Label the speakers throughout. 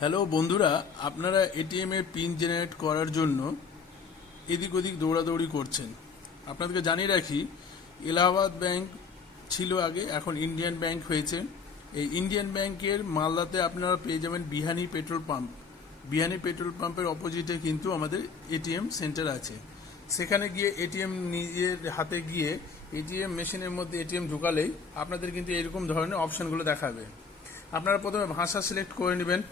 Speaker 1: Hello বন্ধুরা, আপনারা ATM এর পিন জেনারেট করার জন্য এদিক ওদিক দৌড়াদৌড়ি করছেন। আপনাদেরকে জানিয়ে রাখি, এলাহাবাদ ব্যাংক ছিল আগে, এখন ইন্ডিয়ান ব্যাংক হয়েছে। এই ইন্ডিয়ান ব্যাংকের মালদাতে আপনারা পেয়ে যাবেন Bihani petrol pump. Bihani petrol পাম্পের অপোজিটে কিন্তু আমাদের এটিএম সেন্টার আছে। সেখানে গিয়ে এটিএম নিজের হাতে গিয়ে এটিএম মেশিনের মধ্যে এটিএম ঢুকালেই আপনাদের কিন্তু এরকম ধরনের অপশনগুলো দেখাবে। আপনারা প্রথমে ভাষা সিলেক্ট করে নেবেন।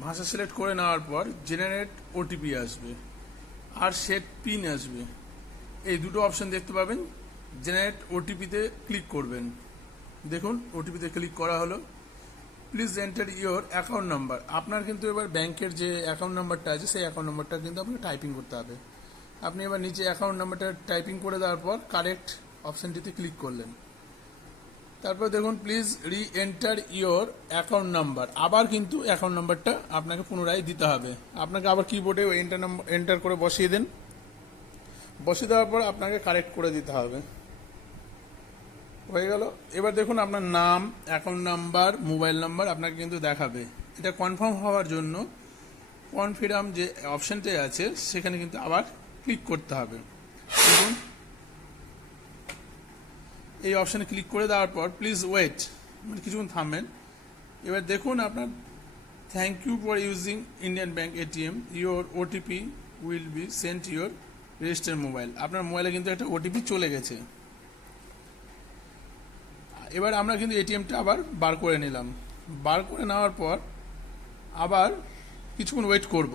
Speaker 1: ভাষা সিলেক্ট করে নেওয়ার পর জেনারেট ওটিপি আসবে, আর সেট পিন আসবে। এই দুটো অপশন দেখতে পাবেন। জেনারেট ওটিপিতে ক্লিক করবেন। দেখুন ওটিপিতে ক্লিক করা হলো। Please enter your account number আপনার কিন্তু এবার ব্যাংকের যে অ্যাকাউন্ট নাম্বারটা আছে, সেই অ্যাকাউন্ট নাম্বারটা কিন্তু আপনাকে টাইপিং করতে হবে। আপনি এবার নিচে অ্যাকাউন্ট নাম্বারটা টাইপিং করে দেওয়ার পর কারেক্ট অপশানটিতে ক্লিক করলেন। তারপর দেখুন প্লিজ রি এন্টার ইওর অ্যাকাউন্ট নাম্বার আবার কিন্তু অ্যাকাউন্ট নাম্বারটা আপনাকে পুনরায় দিতে হবে। আপনাকে আবার কিবোর্ডে এন্টার নাম্বার এন্টার করে বসিয়ে দেন। বসিয়ে দেওয়ার পর আপনাকে কারেক্ট করে দিতে হবে। হয়ে গেল। এবার দেখুন, আপনার নাম অ্যাকাউন্ট নাম্বার মোবাইল নাম্বার আপনাকে কিন্তু দেখাবে। এটা কনফার্ম হওয়ার জন্য কনফার্ম যে অপশনটা আছে, সেখানে কিন্তু আবার ক্লিক করতে হবে। দেখুন এই অপশানে ক্লিক করে দেওয়ার পর প্লিজ ওয়েট মানে কিছুক্ষণ থামবেন। এবার দেখুন আপনার thank you for using Indian bank ATM your OTP will be sent your register mobile আপনার মোবাইলে কিন্তু একটা ওটিপি চলে গেছে। এবার আমরা কিন্তু এটিএমটা আবার বার করে নিলাম। বার করে নেওয়ার পর আবার কিছুক্ষণ ওয়েট করব।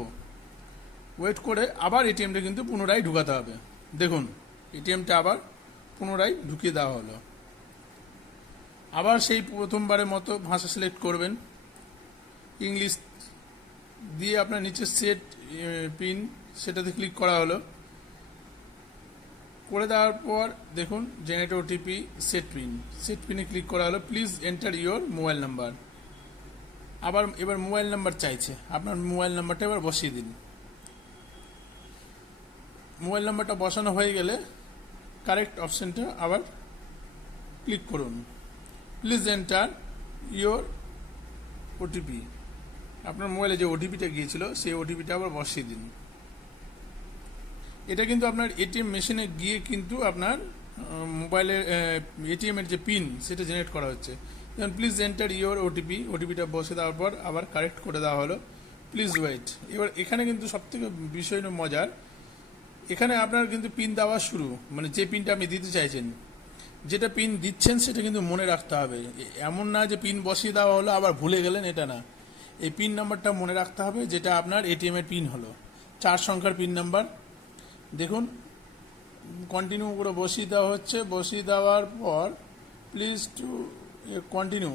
Speaker 1: ওয়েট করে আবার এটিএমটা কিন্তু পুনরায় ঢুকাতে হবে। দেখুন এটিএমটা আবার পুনরায় ঢুকিয়ে দেওয়া হলো। আবার সেই প্রথমবারের মতো ভাষা সিলেক্ট করবেন। ইংলিশ দিয়ে আপনার নিচে সেট পিন সেটাতে ক্লিক করা হলো। করে দেওয়ার পর দেখুন generate OTP set pin set পিনে ক্লিক করা হলো। Please enter your mobile number আবার এবার মোবাইল নাম্বার চাইছে। আপনার মোবাইল নাম্বারটা এবার বসিয়ে দিন। মোবাইল নাম্বারটা বসানো হয়ে গেলে কারেক্ট অপশনটা আবার ক্লিক করুন। প্লিজ এন্টার ইওর ওটিপি আপনার মোবাইলে যে ওটিপিটা গিয়েছিল, সেই ওটিপিটা আবার বসিয়ে দিন। এটা কিন্তু আপনার এটিএম মেশিনে গিয়ে কিন্তু আপনার মোবাইলের এটিএম এর যে পিন সেটা জেনারেট করা হচ্ছে। যেমন প্লিজ এন্টার ইওর ওটিপি ওটিপিটা বসে দেওয়ার পর আবার কারেক্ট করে দেওয়া হলো। প্লিজ ওয়েট এবার এখানে কিন্তু সবথেকে বিষয় মজার এখানে আপনার কিন্তু পিন দেওয়া শুরু মানে যে পিনটা আপনি দিতে চাইছেন, যেটা পিন দিচ্ছেন সেটা কিন্তু মনে রাখতে হবে। এমন না যে পিন বসিয়ে দেওয়া হলো, আবার ভুলে গেলেন, এটা না। এই পিন নাম্বারটা মনে রাখতে হবে, যেটা আপনার এটিএম এর পিন হলো। চার সংখ্যার পিন নাম্বার দেখুন কন্টিনিউ করে বসিয়ে দেওয়া হচ্ছে। বসিয়ে দেওয়ার পর প্লিজ টু কন্টিনিউ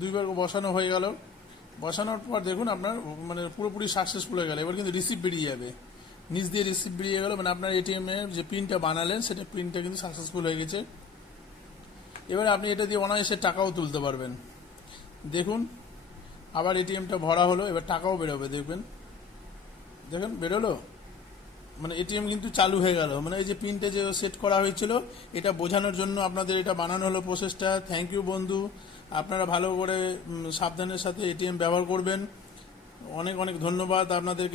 Speaker 1: দুইবার বসানো হয়ে গেল। বসানোর পর দেখুন, আপনার মানে পুরোপুরি সাকসেসফুল হয়ে গেল। এবার কিন্তু রিসিপ্ট বেরিয়ে যাবে। নিচ দিয়ে রিসিভ বেরিয়ে গেল মানে আপনার এটিএম এর যে পিনটা বানালেন, সেটা পিনটা কিন্তু সাকসেসফুল হয়ে গেছে। এবার আপনি এটা দিয়ে অনায়াসে টাকাও তুলতে পারবেন। দেখুন, আবার এটিএমটা ভরা হলো, এবার টাকাও বেরোবে, দেখবেন। দেখুন, বেরোলো? মানে এটিএম কিন্তু চালু হয়ে গেল। মানে এই যে পিনটা যে সেট করা হয়েছিল, এটা বোঝানোর জন্য আপনাদের এটা বানানো হলো প্রসেসটা থ্যাংক ইউ বন্ধু। আপনারা ভালো করে সাবধানের সাথে এটিএম ব্যবহার করবেন। অনেক অনেক ধন্যবাদ আপনাদেরকে।